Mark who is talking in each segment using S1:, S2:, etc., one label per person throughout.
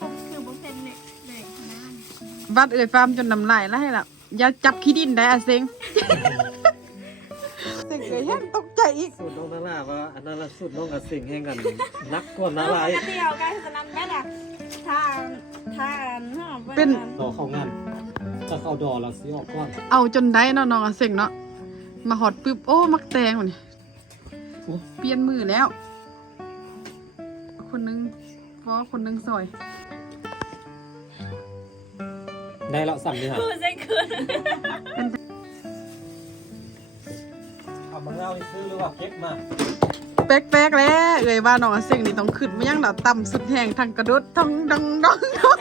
S1: ผมคือผมเป็นเด็กเด็กนะ
S2: บัดเอ่ยฟาร์มจนน้ำลายแล้วให้ละอย่าจับขี้ดินได้อะเซ็งเซ็งเอ่ยแห้งตกใจอีก
S3: สูตรน้องนาราว่าอันนั้นละสูตรน้องกับสิ่งแห่งกันนักกว่านาราอีก
S1: เดียวกันสนั้นแม่น่ะทานทานห้อง
S2: เป็น
S3: ดอกเข้างานถ้าเข้าดอกเราสิออกก่อน
S2: เอาจนได้เนาะน้องอะเซ็งเนาะมาหอดปึ๊บโอ้มักแตงว่ะนี่
S3: โอ้
S2: เปลี่ยนมือแล้ว คนหนึง เพราะคนหนึงซอย
S3: ได้แล้วสั่งเลยฮะ
S1: คือใช่คือ
S3: เอามาเล่าซื้อหรือว่าเก็บมา
S2: แป๊กๆแล้วเอ่ยว่าน้องอะเซ็งนี่ต้องขึ้นมายังดอกต่ำสุดแห่งทางกระโดดทั้งดังดังดัง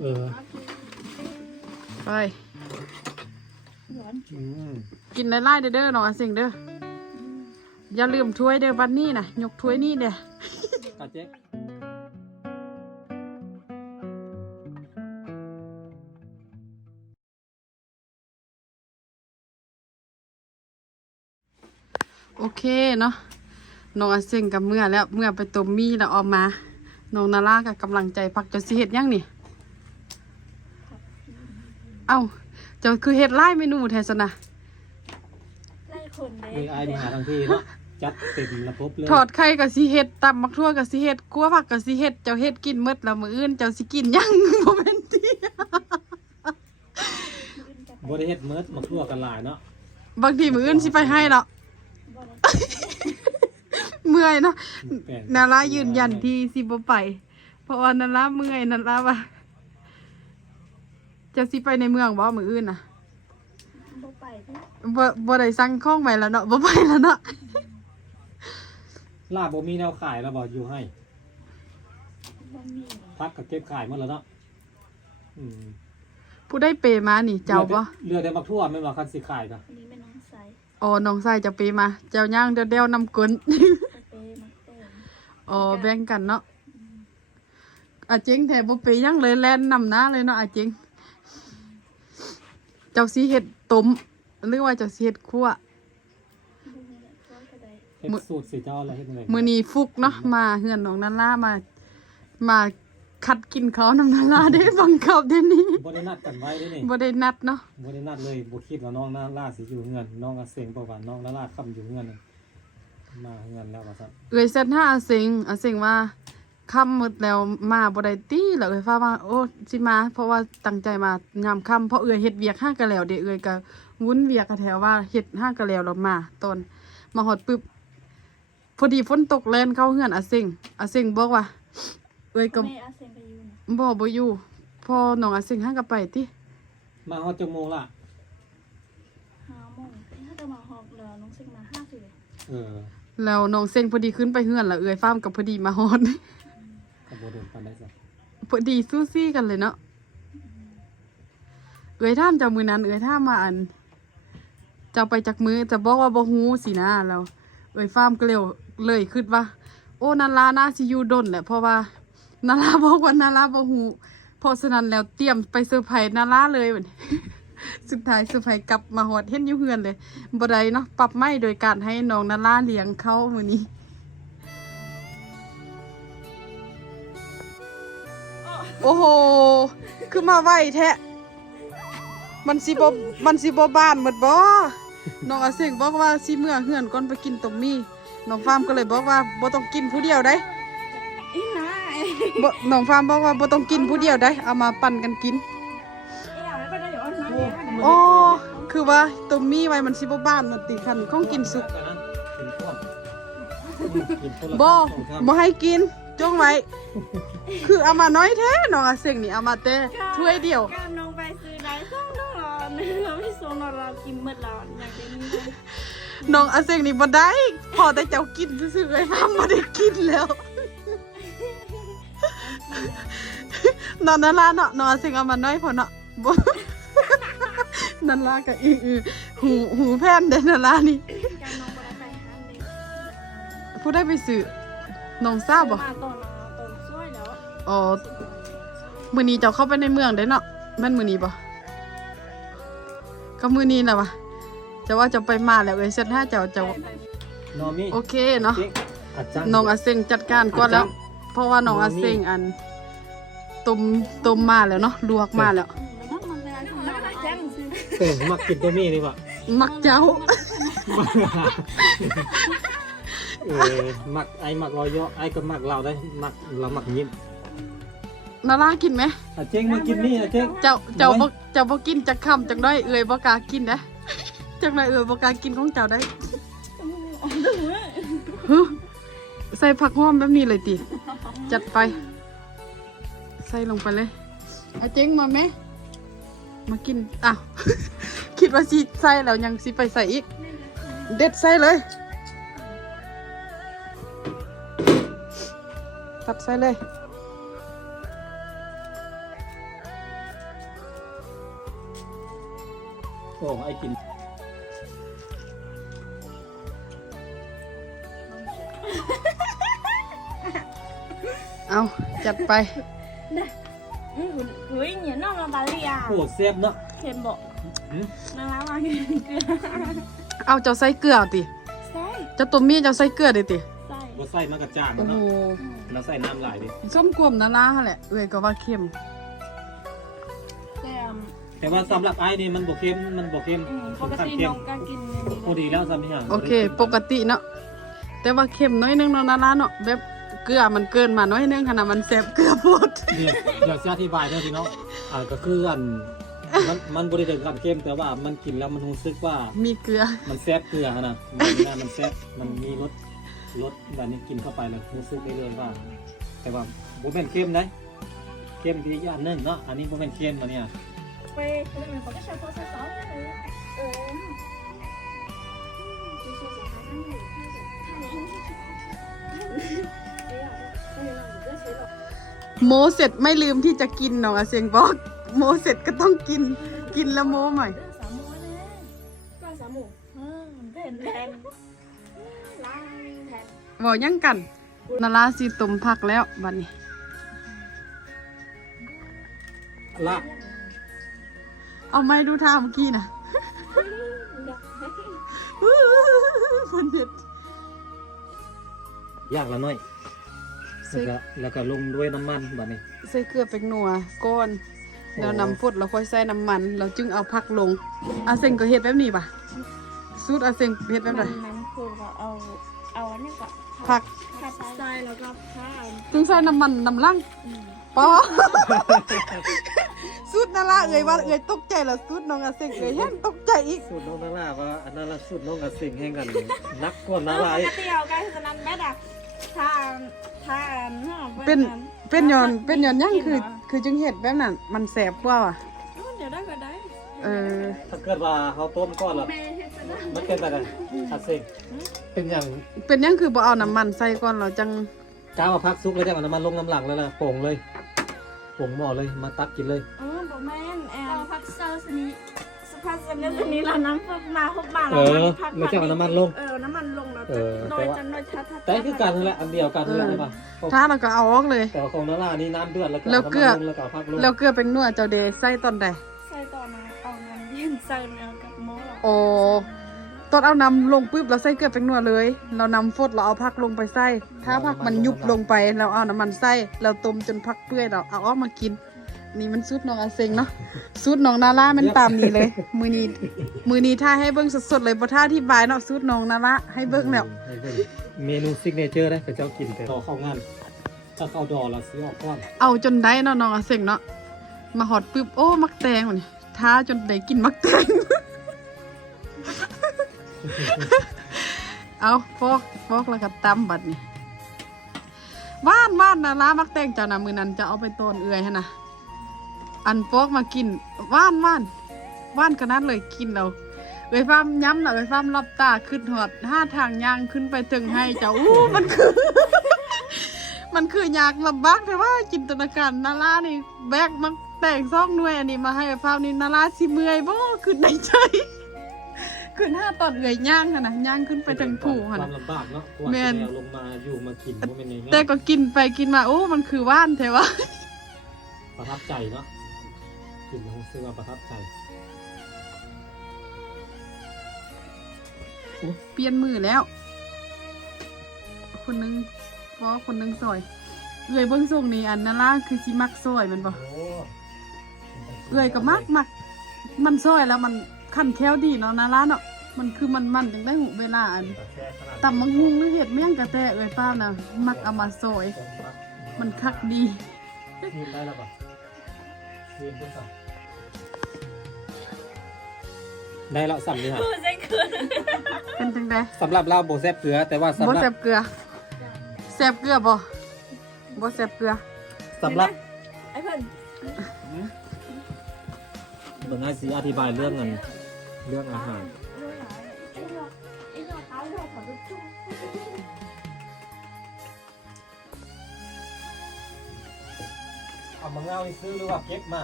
S3: เออ
S2: ไป
S3: อืม
S2: กินไล่ๆเด้อเด้อน้องอะเซ็งเด้ออย่าลืมถ้วยเด้อวันนี้นะยกถ้วยนี่เด้อ
S3: กาเจ๊ก
S2: โอเคเนาะน้องอาเซงกับเมื่อแล้วเมื่อไปต้มมีแล้วออกมาน้องนารากับกำลังใจพักเจะสิเฮ็ดหยังนี่ เอ้าเจ้าคือเฮ็ดไล่เมนูแท้ซะนะ
S1: ไล่คนเด็
S3: มี
S1: ก
S3: ไอดีหาทางที่เนาะ จัดเต็มระบบเลย
S2: ทอดไข่กับสิเฮ็ดตำมักทั่วกับสิเฮ็ดกัวผักกับสิเฮ็ดเจ้าเฮ็ดกินหมดแล้วมื้ออื่นเจ้าสิกินหยังบ่แม่นติ
S3: บริเฮ็ดเมิร์ดมาทั่วกันหลายเนาะ
S2: บางทีมื้ออื่นสิไปให้เนาะเมื่อยเนาะ
S3: แปลง
S2: นารายืนยันที่สิบ่ไป เพราะว่านาราเมื่อยนาราว่าจะสิไปในเมืองบ่มื้ออื่นน่ะ
S1: บ่ไปพี่
S2: บ่บ่ได้สั่งของไว้แล้วเนาะบ่ไปแล้วเนาะ
S3: ลาบบ่มีแนวขายแล้วบ่อยู่ให้
S1: บ่มี
S3: พักกับเก็บขายหมดแล้วเนาะอืม
S2: ผู้ได้เปมานี่เจ้าบ่
S3: เรือได้มาทั่วไม่นว่าคันสิขายก็
S1: อันนี้เป็นน้องใส
S2: อ๋อน้องชายจะเปมา เจ้าย่างเดียวๆนำกล
S1: สเปรย์มักเต้น
S2: อ๋อแบ่งกันเนาะอาเจงแท้บ่เปยังเลยแล่นนำหน้าเลยเนาะอาเจงเจ้าสิเฮ็ดต้มหรือว่าเจ้าสิเฮ็ดคั่ว
S1: บ่มีแล้วก็ได้
S3: เฮ็ดสูตรสิเจ้าอะไรเฮ็ดจังได
S2: มื้อนี้ฟุกเนาะมาเฮือนน้องนันล่ามา มาคัดกินเขาวน้ำนันล่าได้บังคับเดี๋ยวนี้
S3: บ่ได้นัดกันไว้เด้นี่
S2: บ่ได้นัดเนาะ
S3: บ่ได้นัดเลยบ่คิดว่าน้องนาล่าสิอยู่เฮือนน้องก็เซ็งเพราะว่าน้องนาล่าค่ำอยู่เฮือนน่ะมาเฮือนแล้วว่าซั่น
S2: เอ้ยเซตห้าอาเซิงอาเซิงว่าค่ำหมดแล้วมาบ่ได้ตีแล้วเอ้ยฟ้าว่าโอ้สิมา เพราะว่าตั้งใจมายามค่ำเพราะเอ้ยเฮ็ดเวียกห้าก็แล้วเด้เอ้ยก็วุ่นเวียกก็แถวว่าเฮ็ดห้าก็แล้วแล้วมาตอนมาฮอดปึ๊บ พอดีฝนตกแล่นเข้าเฮือนอาเซิงอาเซิงบอกว่า เอ้ยก็
S1: แม่อาเซนไปอยู่นะ
S2: บ่บ่อยู่พอน้องอาเซิงห้าก็ไปติ
S3: มาฮอดจังโมงล่ะ
S1: ห้าโมงถ้าจะมาหอบแล้วน้องซิงมาห้าสิบ
S3: เออ
S2: แล้วน้องเซิงพอดีขึ้นไปเฮือนแล้วเอ้ยฟ้ามกับพอดีมาฮอด
S3: ก็บ่โดนปานใดซะ
S2: พอดีสู้ซี่กันเลยเนาะ เอ่ยท่ามจากมือนั้น เอ่ยท่ามมาอันจะไปจากมือจะบอกว่าบ่ฮู้สินะแล้วเอ่ยฟาร์มก็เร็ว เลยคิดว่า โอ้นาราน่าสิอยู่ดนแหละเพราะว่านาราบอกว่านาราบ่ฮู้เพราะฉะนั้นแล้วเตรียมไปเซอร์ไพรส์นาราเลยบัดนี้สุดท้ายเซอร์ไพรส์กลับมาฮอดเห็นอยู่เฮือนเลยบ่ได้เนาะปรับไม่โดยการให้น้องนาราเลี้ยงเขามื้อนี้โอ้โห คือมาไหวแท้มันสิบมันสิบบ้านหมดบ่น้องอาเซิงบอกว่าสิเมื่อเฮือนก่อนไปกินต้มมี่ น้องฟาร์มก็เลยบอกว่าบ่ต้องกินผู้เดียวได้
S1: อีนาย
S2: บ่น้องฟาร์มบอกว่าบ่ต้องกินผู้เดียวได้ เอามาปั่นกันกิน
S1: อีหลานไม่ได้เดี๋ยวเอาน้ำเลี้ยงให้
S2: โอ้คือว่าต้มมี่ไว้มันสิบ่บ้านหมดติคันของกินสุก
S3: กินข้นกินคนละ
S2: บ่
S3: สองคำ
S2: บ่ให้กินจงไว้ คือเอามาน้อยแท้น้องอาเซิงนี่เอามาแต่ถ้วยเดียว
S1: การน้องไปซื้อได้ส่งน้องรอนเราไม่ส่งน้องรอกินหมดแล้วอย่างนี้
S2: น้องอาเซงนี่บ่ได้ พอแต่เจ้ากินซื่อๆไอ้ฟ้าบ่ได้กินแล้วนอนนั่นล่ะเนาะนอนอาเซงเอามาน้อยพอเนาะบ่นั่นล่ะก็อือๆหูหูแพนเด้นั่นล่ะนี่
S1: การน้องไปไปหาเด็ก
S2: ผู้ได้ไปซื้อน้องทราบบ่
S1: มาตอนตอนช่วยแล้ว
S2: อ๋อมื้อนี้เจ้าเข้าไปในเมืองได้เนาะแม่นมื้อนี้บ่ก็มื้อนี้น่ะวะ จะว่าจะไปมาแล้วเอ้ยเสร็จห้าเจ้าเจ้า
S3: นอมี่
S2: โอเคเนาะ
S3: เจ๊อาจารย์
S2: น้องอาเซงจัดการก่อนแล้ว
S3: อ
S2: เพราะว่าน้องอาเซงอันต้มต้มมาแล้วเนาะลวกมาแล้ว
S1: น้องมันเป็นอะไรน้องมันแจ้งซื้อ
S3: เออมักกินตัวนี้ดีกว่า
S2: มักเจ้า
S3: เออมักไอ้มักรอยย่อไอ้ก็มักเราได้มักเรามักยิ้ม
S2: นารากินไหม
S3: อะเจ๊งมากินนี่อะเจ๊ง
S2: เจ้าเจ้าบ่เจ้าบ่กินจักคำจักได้เอ่ยบ่กล้ากินนะ จักได้เอ่ยบ่กล้ากินของเจ้าได้ฮึใส่ผักหอมแบบนี้เลยติ จัดไป ใส่ลงไปเลยเอาเจ๊งมาไหม มากิน อ้าว คิดว่าสิใส่แล้วยังสิไปใส่อีก เด็ดใส่เลย ตัดใส่เลย
S3: โอ้ไอ้กิน
S2: ไป
S1: อืมเฮ้ยเนี่ยน้องเราบาลีอะ
S3: โอ้แซ่บเนาะ
S1: เค็มบอก
S3: หืม
S1: น้ำล้างมาเกลือ
S2: เอาเจ้าใส่เกลือติ
S1: ใส่
S2: เจ้าตัวมีเจ้าใส่เกลือเด้ติ
S1: ใส่
S3: บ่ใส่มันกระจาง
S2: โอ้โห
S3: เนาะเราใส่น้ำหลายดิ
S2: ส้มกวมนาลาหั่นแหละเอ้ยก็ว่าเค็ม
S1: แต่
S3: แต่ว่าสำหรับไอ้นี่มันบ่เค็มมันบ่เค็ม
S1: อืมป
S3: ค่อน
S1: ก
S3: ข้าง
S1: ติ
S3: เค็
S1: น้
S3: ม
S1: องก็กินอย่างนี้
S3: พอดีแล้วซ้ำนี่ฮะ
S2: โอเค ปกติเนาะแต่ว่าเค็มน้อยนึงเนาะนาลาเนาะแบบ เกลือมันเกินมาน้อยนึงขนาดมันแซ่บเกลือโพด
S3: เดี๋ยวเดี๋ยวจะอธิบายด้วยพี่น้องอ่าก็คืออันมันมันบ่ได้ถึงกับเค็มแต่ว่ามันกินแล้วมันรู้สึกว่า
S2: มีเกลือ
S3: มันแซ่บเกลือนะมันน่ามันแซ่บมันมีรสรสแบบนี้กินเข้าไปแล้วรู้สึกได้เลยว่า แต่ว่าบ่แม่นเค็มนะเค็มที่อีกอันหนึงเนาะอันนี้บ่แม่นเค็มอันเนี้ย
S1: ไปคนอื่นเขาก็ใช้โทรศัพท์เลยเออ
S2: โมเสร็จไม่ลืมที่จะกินน้องอาเซียงบอก โมเสร็จก็ต้องกิน กินแล้วโมใหม่
S1: สามหมูนะก็สามหมูเออเด่นแทนล้างแทน
S2: บอกยังกัน นาราสิต้มผักแล้วบัดนี้
S3: ละ
S2: เอาไม้ดูท่าเมื่อกี้นะมันเด็ด
S3: ยากละหน่อย
S2: ใส่
S3: แล้วก็แล้วก็ลงด้วยน้ำมันแบบนี้
S2: ใส่เกลือเป็นนัวก้อนแล้วนำฟดเราค่อยใส่น้ำมัน เราจึงเอาผักลงอาเซงก็เฮ็ดแบบนี้ป่ะสูตรอาเซงเฮ็ดแบบไหน
S1: มันคือว่าเอา เอาอันนี้ก็
S2: ผัก
S1: ผัดใส่แล้วก็ผ้า
S2: จึงใส่น้ำมันน้ำลังปอ สูตรนาราเอ่ยว่าเอ่ยตกใจแล้วสูตรน้องอาเซงเอ่ยแห้งตกใจอีก
S3: สูตรน้องนาลาว่าอันนั้นละสูตรน้องกับสิ่งแห่งกัน นักกว่านาลา
S1: ป
S3: อี
S1: ก
S3: ก
S1: ติเอากันฉะนั้นแม่ดัก ถ้าถ้า
S2: เป็นเป็นย้อนเป็นย้อนหยังคือ คือจึงเฮ็ดแบบนั้นมันแสบกว่าว่ะ
S1: เดี๋ยวได้ก็ได้
S2: เออ
S3: ถ้าเกิดว่าเขาต้มก้อนละ
S1: แม่เฮ็ดจะได้
S3: มันเป็นอะไรอัดสิ่งเป็นอย่าง
S2: เป็นหยังคือบ่เอาน้ำมันใส่ก่อนเราจัง
S3: ก้าวมาพักซุกแล้วจะเอาน้ำมันลงน้ำหลังแล้วล่ะโป่งเลยโป่งหม้อเลยมาตักกินเลย
S1: เออบ่แม่นแอนพักเซอร์สนี้สภาพเซอร์สนี้เราน้ำพวกมาพวกบาง
S3: เออแล้วจะเอาน้ำมันลง
S1: เออน้ำมันลงแล้ว
S3: เออ
S1: โด
S3: แต่
S1: ย
S3: ว่า
S1: จะโดยถ้าถ้า
S3: แต่คือกันนั่นแหละอันเดียวกันนั่นแหละใช่ปะ
S2: ถ้าเราก็เอาออกเลย
S3: แต่ว่าของนาลานี่น้ำเดือดแล้วก็
S2: แล้ว
S3: เอา
S2: เกลือ
S3: น้ำมันลงแล้วก็เอาพักลง
S2: แล้วเกลือเป็นนัวเจ้าเดใส่ตอนใด
S1: ใส่ต่อมาเอาน้ำเย็นใส่แล้วกับหม้อ
S2: โอ้ตอนเอานำลงปุ๊บเราใส่เกลือเป็นนัวเลย เรานำฟดเราเอาผักลงไปใส่ถ้าผักมันยุบลงไปเราเอาน้ำมันใส่เราต้มจนผักเปื่อยเราเอาออกมากิน นี่มันสูตรน้องอาเซงเนาะสูตรน้องนาล่ามันตามนี้เลย มือนี้มือนี้ท่าให้เบิ้งสดๆเลยบ่ท่าที่บายเนาะสูตรน้องนาล่าให้เบิ้งแล้ว
S3: ให้เบิ่งเมนูซิกเนเจอร์ได้เป็นเจ้ากินแต่ต่อเข้างานถ้าเข้าดอแล้วซื้อออกก้อน
S2: เอาจนได้เนาะน้องอาเซงเนาะมาหอดปุ๊บโอ้มักแตงมันท้าจนได้กินมักแตงเอาฟอกฟอกแล้วก็ตำบัดนี่ว่านว่านนะล้ามักแตงเจ้านะมือนั้นจะเอาไปต้นเอื่อยฮะนะ อันฟอกมากินว่านว่านว่านขนาดเลยกินเราเอ้ยฟ้ามย้ำหน่อยเอ้ยฟ้ามรับตาขึ้นหอดห้าทางย่างขึ้นไปถึงให้เจ้าอู้มันคือ มันคืออยากลำบากแต่ว่าจินตนาการนารานี่ แบกมักแต่งซองหน่วยอันนี้มาให้ฟ้ามนี่นาราสิเมื่อยบ่ขึ้นในใจขึ้นห้าตอนเอื่อยย่างค่ะนะย่างขึ้นไปถึงผู้ค่ะ
S3: ควา
S2: นะ
S3: มลำบากเนาะกว่า
S2: แม่
S3: จะ
S2: น
S3: เอาลงมาอยู่มากินก็เป็นยังไง
S2: แต่ก็กินไปกินมาโอ้มันคือว่านแต่ว่า
S3: ประทับใจเนาะ กินแล้วรู้สึกว่าประทับใจ
S2: เปลี่ยนมือแล้ว คนหนึงฟอคนหนึงซอยเอื้อยเบิ่งส่งนี่อันนาราคือสิมักซอยแมันบ่
S3: โอ้
S2: เอื้อยก็มักมักมันซอยแล้วมันขั้นแคล้วดีเนาะนาราเนาะมันคือมันมันจังได้หูเวลาอัน
S3: แต่แค่ขนาด
S2: ตำมังหุงหรือเห็ดเมี่ยงกะแตเอ้ยป้าน่ะมักเอามาซอย
S3: ตรงมัด
S2: มันคักดี
S3: คืนได้แล้วป่ะคืนก็สั่ง ได้แล้วสั่งเลยฮะ
S1: พูดเส้นคืน
S2: เป็นจังได
S3: สำหรับเราโบแซบเกลือ แต่ว่าสำ
S2: บ่
S3: หรับ
S2: แซ่บเกลือแซ่บเกลือบ่บ่แซ่บเกลือ
S3: สำหรับ
S1: ไอ้เพื่อน
S3: เบิ่งให้สีอธิบายเรื่องเงินเรื่องอาหาร
S1: ไอ้เนาะไอ้เนาะเท้าเนาะขอดูจุ๊บ
S3: เอามาเงาซื้อหรือว่าเก็บมา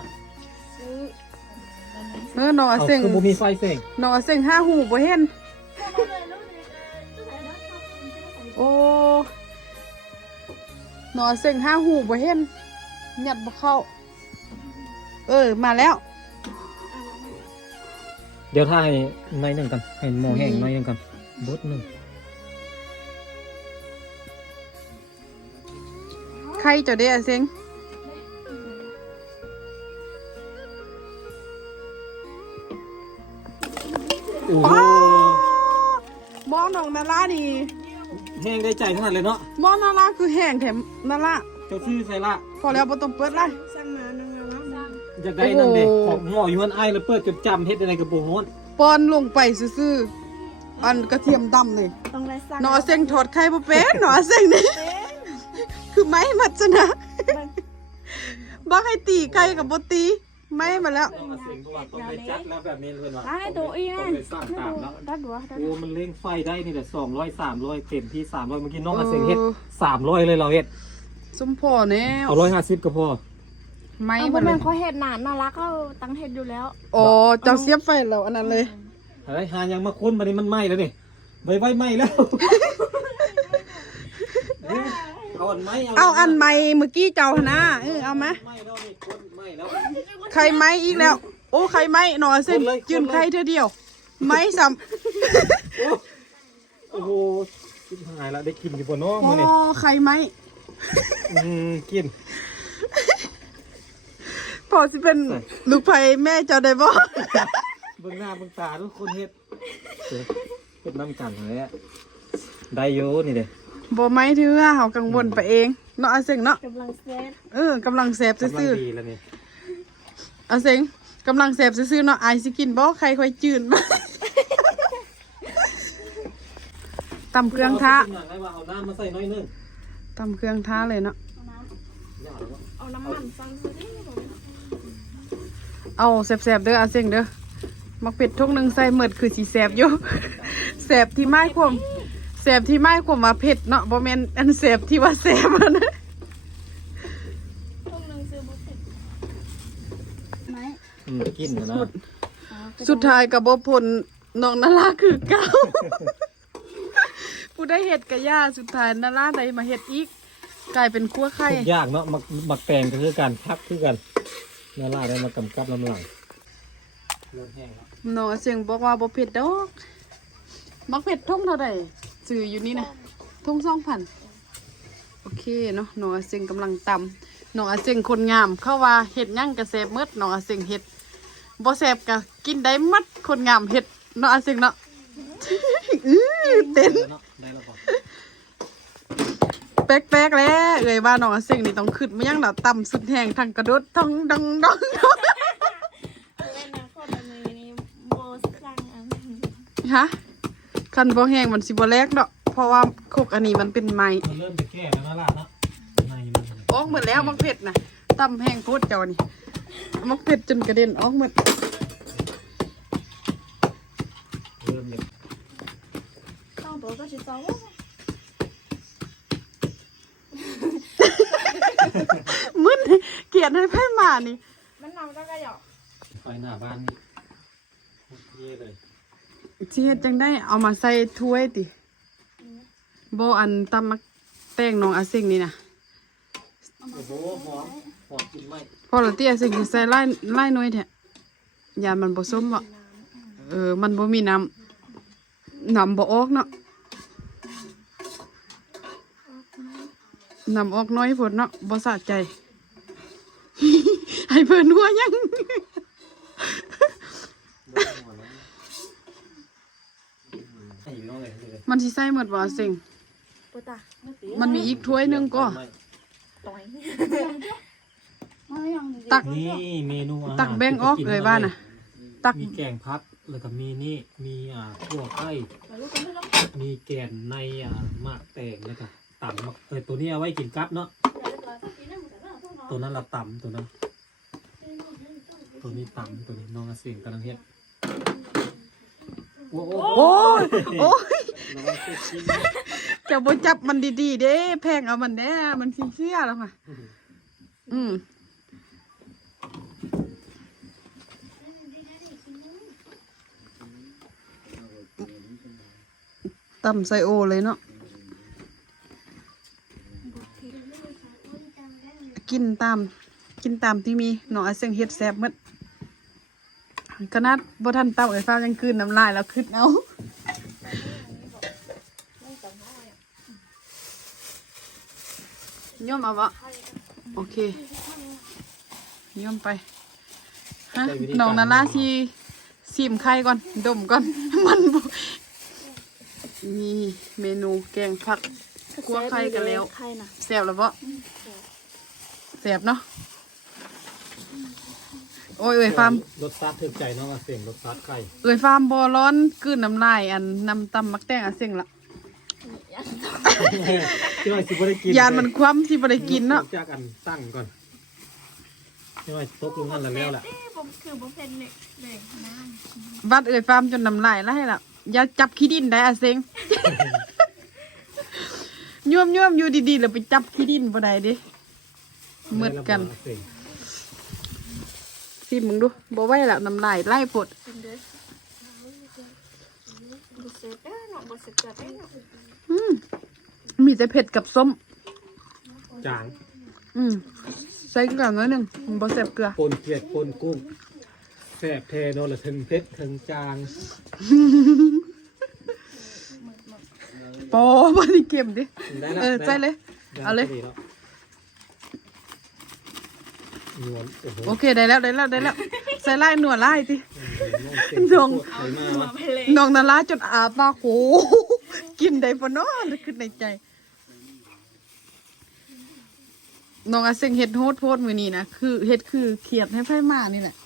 S1: ซื้อ
S2: เออน้องอาเซ็ง
S3: คือบ่มีไฟเส่ง
S2: น้องอาเซ็งห้าหูบ่เห็น โอ้น้องอาเซ็งห้าหูบ่เห็นยัดบ่เข้า เออ มาแล้ว
S3: เดี๋ยวถ่ายในอยหนึ่งกันให้หมอแห้งในอยหนึ่งกันบดหนึ่ง
S2: ใครเจ้าเด้อาเซ็ง
S3: โอ้โห
S2: อ๋อมองน้องนารานี่
S3: แห้งได้ใจขนาดเลยเนาะ
S2: มองนาราคือแห้งแถมนารา
S3: เจ้าชื่อใส่ละ
S2: พอแล้วบ่ต้องเปิดไล่
S1: สร้างมานางงามสร้าง
S3: อยากได้นั่นเด็
S2: โอ้โห
S3: ของหมออยู่มันไอแล้วเปิดจดจำเฮ็ดอะไรกับโบโฮน
S2: ปอนลงไปซื่อๆอันกระเทียมดำเลย
S1: ต้องได้สร้าง
S2: น้องอาเซ็งถอดไข่บ่เป็นน้องอาเซ็งนี่คือไม้มัดชนะบ่ให้ตีไก่กับบ่ตี ไม้มาแล้ว
S3: ต้องมาเสียงก็ว่าต้องไปจัดแล้วแบบนี้เลยว่ะ
S1: ได้ตัวอี
S3: ต้
S1: นะ
S3: องไปสร้างตามแล้ว
S1: ดัดหัวดัด
S3: โอ้มันเร่งไฟได้นี่แต่สองร้อยสามร้อยเต็มที่สามร้อยเมื่อกี้น้องอาเสียงเฮ็ดสามร้อยเลยเราเฮ็ด
S2: สมพอแน่
S3: เอาร้อยห้าสิบก็พอ
S2: ไม้
S1: เอา
S2: มั
S1: เพื่
S2: นเล
S1: อน
S2: ย
S1: เขาเห็ดหนานน่ารักเขาตั้งเห็ดอยู่แล้ว
S2: อ๋อเจ้าเสียบไฟแล้วอันนั้นเลย
S3: เฮ้ยหายังมาค้นมานี่มันไหม้แล้วนี่ใบใบไหม้แล้ว เอาอันไหม้
S2: เอาอันใหม่เมื่อกี้เจ้าหนนะเออเอามา
S3: ไหม้แล้วนี่ค้นไหม้แล้ว
S2: ไข่ไม้อีกแล้ว โอ้ไข่ไม้น้องอาเซ็ง
S3: คนเลย
S2: จืน
S3: คนเลย
S2: ไข่เธอเดียว ไม้ซ้ำ
S3: โอ้โหกินหายแล้วได้กินอยู่บนน้อง
S2: อ๋
S3: มาเนี่ย
S2: อไข่ไม้
S3: อืมกิน
S2: พอสิเป็นลูกไผ่แม่เจ้าได้บ่
S3: เบื้องหน้าเบื้องตาทุกคนเฮ็ดเออเฮ็ดน้ำกันเลยอะได้อยู่นี่เด้
S2: บ่ไม้ถือว่าเฮากังวลไปเองเนาะอาเซ็งเนาะ
S1: กำลังเซต
S2: เออกำลังแสบ
S3: กำลัง
S2: ซื่อ
S3: ดีแล้วนี่
S2: ๆอาเซ็งกำลังแสบซื่อๆเนาะอายสิกินบ่ใครค่อยจืดตำเครื่องท้า
S3: เาขึ้นมได้ว่าเอาน้ำมาใส่น้อยนึง
S2: ตำเครื่องท้าเลยเนาะ
S1: เอาน้ำมันซังซื้อ
S2: เอาแสบๆเด้ออาเซ็งเด้อมักเป็ดทุกหนึงใส่หมดคือสิแสบอยู่แสบที่ไม้ความ แสบที่ไม้ความว่าเผ็ดเนาะบ่แม่นอันแสบที่ว่าแสบอะนะ
S1: พวกนึงซื้อบุฟเฟ่ไหม
S3: อืมกินนะนะ
S2: สุดท้ายกับบ่ผลน้องนาราคือเก่าผู้ได้เห็ดกะย่าสุดท้ายนาราได้มาเห็ดอีก กลายเป็นคั่วไข่
S3: ทุกอย่างเนาะมักมักแปลงก็คือการพักคือกันน่าล่าได้มากำกับลำหลังเริ่มแห้งแล้ว
S2: เนาะเสียงบอกว่าบ่เผ็ดดอกมักเผ็ดทุ่งเท่าใด ซื้ออยู่นี่นะทุ่งสองพันโอเคเนาะน้องอาเซงกำลังตำน้องอาเซงคนงาม เข้าว่าเห็ดยั่งกระแสบเมดน้องอาเซงเห็ดบ่แสบกะกินได้มัดคนงามเห็ดเนาะอาเซงเนาะอื้อเต้น
S3: แล้วพอ
S2: แป๊กๆแล้วเอ่ยว่าน้องอาเซงนี่ต้องขึ้นมายังเนาะต่ำสุดแห่งทางกระโดดท้องดังดังฮะ คันบ่แห้งมันสิบ่แลกเนาะเพราะว่าโคกอันนี้มันเป็นไม้
S3: มันเริ่มจะแก่แล้วนะล่ะเนาะในมัน
S2: ออกหมดแล้วมักเผ็ดนะตำแห้งโพดเจ้านี่มักเผ็ดจนกระเด็นออกหมด
S3: เริ่มเลย
S1: ต้องตัวก็ชิซอว่า
S2: มึนเกลียดให้ไพ่มานี่
S1: มันนำก็กระหยอก
S3: ไฟหน้าบ้านนี่เย่เลย
S2: สิเฮ็ดจังได้เอามาใส่ถ้วยติบ่อันตำมักแป้งน้องอาเซงนี่นะ
S3: โอ้โหหอมหอมกินไหม
S2: พอละติอาเซงสิใส่ไล่ไล่น้อยแท้ยานมันบ่ส้มบ่เออมันบ่มีน้ำน้ำบ่ออกเนาะนำออกน้อยผลเนาะบ่สะใจ ให้เพิ่นหัวยัง
S3: ใส่อยู่ น้องเลยเลย
S2: มันสิใส่หมดบ่เสิง
S1: ปตา
S2: มันมีอีกถ้วยหนึงก็
S1: ต่อย
S2: ตัก
S3: นี่เมนูอาหาร
S2: ตักแบ่งออกเลยว่าน่ะ ตัก
S3: มีแกงพักแล้วก็มีนี่มีอ่าขั่วไข่
S1: ไปลูกกันลูก
S3: มีแกนในอ่าหมากแตงแล้วก็ตำมักเออตัวนี้เอาไว้กินกับเนาะตัวนั้นเราตำตัวนั้น ตัวนี้ตำตัวนี้น้องอาเสียงกำลังเฮ็ด โอ้โห
S2: โอ้ยโอ้ย
S3: ระวังเสียชิ้น
S2: จะบ่จับมันดีๆเด้แพงเอามันแน่มันสิเสียแล้วค่ะ อืมตำไซโอเลยเนาะกินตาม กินตามที่มีหนออเซียงเฮ็ดแซ่บหมด ขนาดบ่ทันเต้าไอ้ฟ้ายังคืนน้ำลายแล้วคืนเอาย่อมเอาวะโอเคย่อมไปฮะน้องนาราสิซีมไข่ก่อน ดมก่อน มันบ่มีเมนูแกงผักคั่วไข่กันแล้ว
S1: ไข่น่ะ
S2: แซ่บแล้วบ่แซ่บเนาะ โอ้ยเอ้ยฟาร์ม
S3: รสชาติถึกใจน้องอาเสียงรสชาติไข่
S2: เอ้ยฟาร์มบ่ร้อนกลืนน้ำลายอันน้ำตำมักแตงอะเซ็งละ
S3: ที่ว่าสิบ่ได้กิน
S2: ยานมันคว่ำที่บ่ได้กินเนาะ
S3: จากอันตั้งก่อนที่ว่าตกลงนั่นแล้วแล้วแหละ
S1: เอ้ผมคือผมเป็นเด็กเด็กน้
S2: วัดเอ้ยฟาร์มจนน้ำลายไหลละอย่าจับขี้ดินได้อะเซ็งย่วมย่วมๆอยู่ดีๆแล้วไปจับขี้ดินบ่ได้เดิมืดกัน
S3: อาเสียง
S2: สิมึงดูบ่ไหวแล้วน้ำลายไหลปดำ
S1: เป็นเด็กบุษเซ่เด้อเนาะบุษเซ่เด้อเนาะ
S2: อืมมีแต่เผ็ดกับส้ม
S3: จาง
S2: อืมใส่เกลือหน่อยหนึงบ่แซ่บเกลือ
S3: ปนเกลียดปนกุ้งแซ่บเทโนละถึงเพชรถึงจาง
S2: ปอบ่ได้เค็มดิ
S3: ได้ละ
S2: เออใส่เลย
S3: ได้
S2: เอาเลย
S3: พดีแว นวลโอ้โห
S2: โอเคได้แล้วได้แล้วได้แล้วใส่ไล่หนวดไล่ติ
S3: น้
S2: น้
S3: อ
S2: องง
S3: ใส่มา
S1: ตัว
S3: วะ
S1: ไปเลย
S2: น้องนาราจนอาปากโหกินได้ปะเนาะนึกขึ้นในใจ น้องอาเซงเฮ็ดโฮดโพดมือนี้นะคือเฮ็ดคือเขียดให้ไพ่มานี่แหละ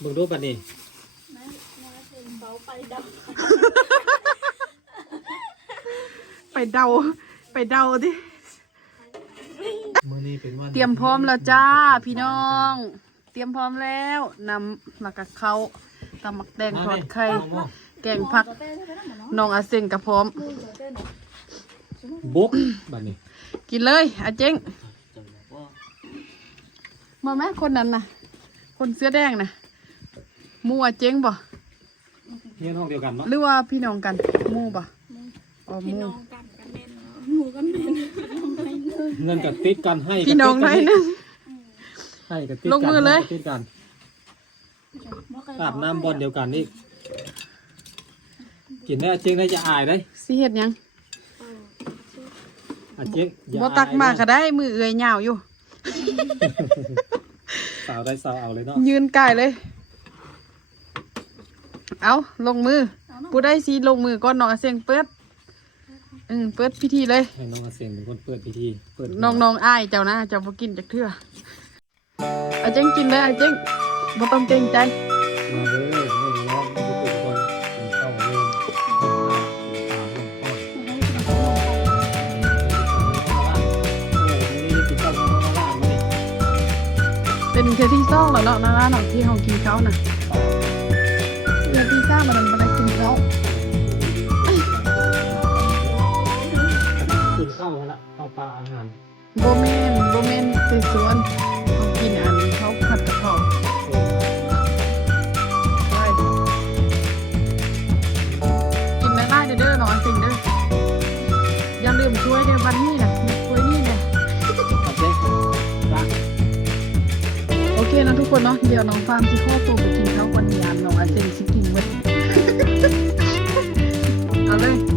S3: เบิ่งดูบัดนี้
S1: เบาไปดับ
S2: ไปเดา ไปเดาดิ
S3: มื้อนี้ เป็นวัน
S2: เตรียมพร้อมแล้วจ้า พี่น้อง เตรียมพร้อมแล้วนำมากับเขาตำมักแดงทอดไข่แกงผักน้องอาเซงกับพร้อม
S3: บุกบัดนี้
S2: กินเลยอาเจ้งมาไหมคนนั้นน่ะ คนเสื้อแดงน่ะหมูอาเจ้งบ่
S3: เรียนห้องเดียวกันเนาะ
S2: หรือว่าพี่น้องกันหมูบ่อ๋อห
S1: พี่
S2: มู
S1: น้องกันกันเน้นเนาะหมูกันเน้น
S3: เงินกับติดกันให้
S2: พี่น้อง
S3: กั
S2: น้อย
S3: ติด
S2: นึ
S3: กั
S2: ง
S3: ให้กับติดกัน
S2: ลงมือเลย
S3: ให้กับติดกันอาบน้ำบอลเดียวกันนี่กินได้อาเจ๊งได้จะอายได้
S2: สิเฮ็ดหยัง
S3: อาเจ๊งอย่า
S2: บ่
S3: อาย
S2: ตักมาก็
S3: นะ
S2: ได้มือเอื้อยยาวอยู่
S3: สาวได้สาวเอาเลยเนาะ
S2: ยืนกายเลย เอาลงมือผู้ได้สิลงมือก่อนเนาะเสียงเปิด อืมเปิดพิธีเลย
S3: ให้น้องอาเซนเป็นคนเปิดพิธี เปิด
S2: น้องน้องๆอ้ายเจ้านะเจ้าบ่กินจักเทื่ออาเจ้งกินเลยอาเจ้งบ่ต้องเกรงใจ
S3: มาเลยเล่นร้องทุกคนกินข้าวเลยตาลงก้อนเออนี่กินข้าวของน้องล่างมาดิ
S2: เป็นเทื่อที่สองแล้วเนาะนาราเนาะที่เฮากินข้าวน่ะเทื่อที่สามมันบ่ได้กิน
S3: ปลาอาหาร
S2: บ่แม่นบ่แม่นไปสวนเฮากินอันเขาผัดกะเพราใช่กินได้ๆเด้อๆเนาะสิ่งเด้ออย่าลืมช่วยเด้อวันนี้น่ะช่วยนี่เด้อ
S3: อาเจ๊งรัก
S2: โอเคนะทุกคนเนาะเดี๋ยวน้องฟาร์มที่ข้อตัวไปกินข้าววันนี้อะน้องอาเซนสิกินเว้ยเอาเลย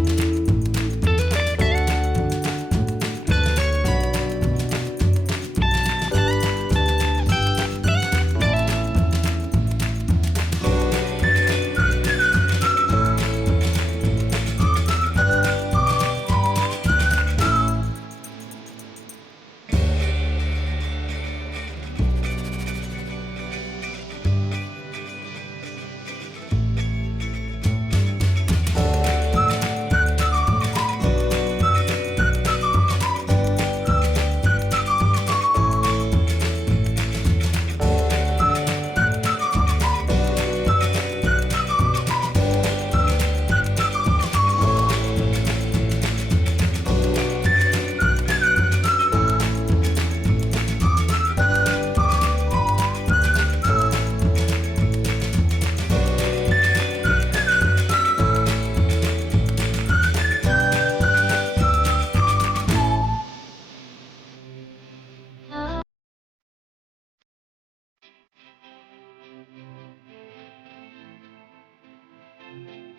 S2: thank you